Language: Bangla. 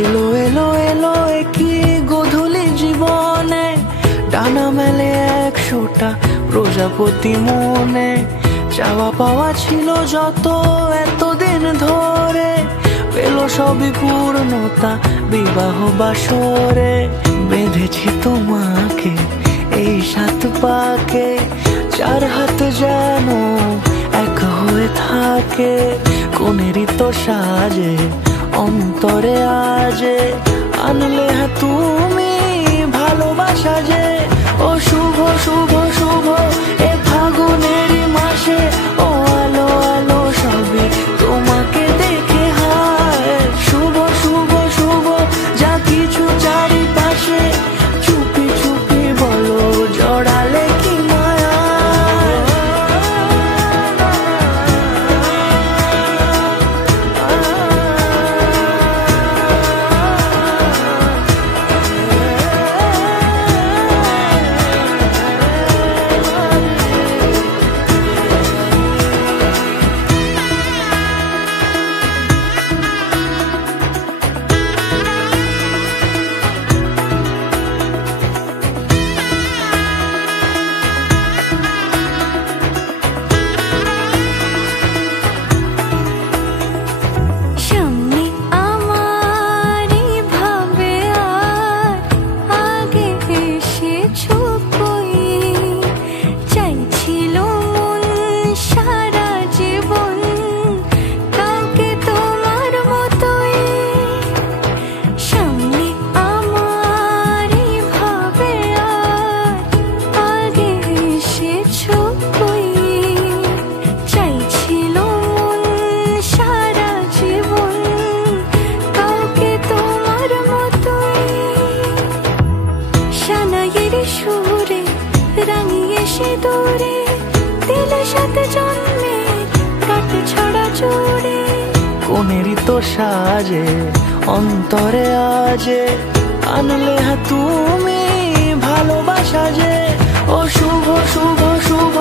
এলো এলো এলো একই গধূলি জীবনে, ডানা মেলে 100টা প্রজাপতি মনে। চাওয়া পাওয়া ছিল যত এতদিন ধরে, পেলো সবই পূর্ণতা বিবাহ বাসরে। বেঁধেছি তোমাকে এই 7 পাকে, 4 হাত যেন এক হয়ে থাকে। কোনেরই তো সাজে অন্তরে আজে, আনলে হ্যাঁ তুমি ভালোবাসা যে। ও শুভ শুভ শুভ এ ফাগুনেরই মাসে, ও আলো আলো সবই তোমাকে দেখে হায়। শুভ শুভ শুভ যা কিছু চারিপাশে, চুপি চুপি বলো জড়ালে কি মায়া। সুরে রাঙিয়ে সে দূরে, দিলে 7 জন্মে কাট ছড়া জুড়ে। কোনেরই তো সাজে অন্তরে আজে, আনলে হ্যাঁ তুমি ভালোবাসা যে। ও শুভ শুভ শুভ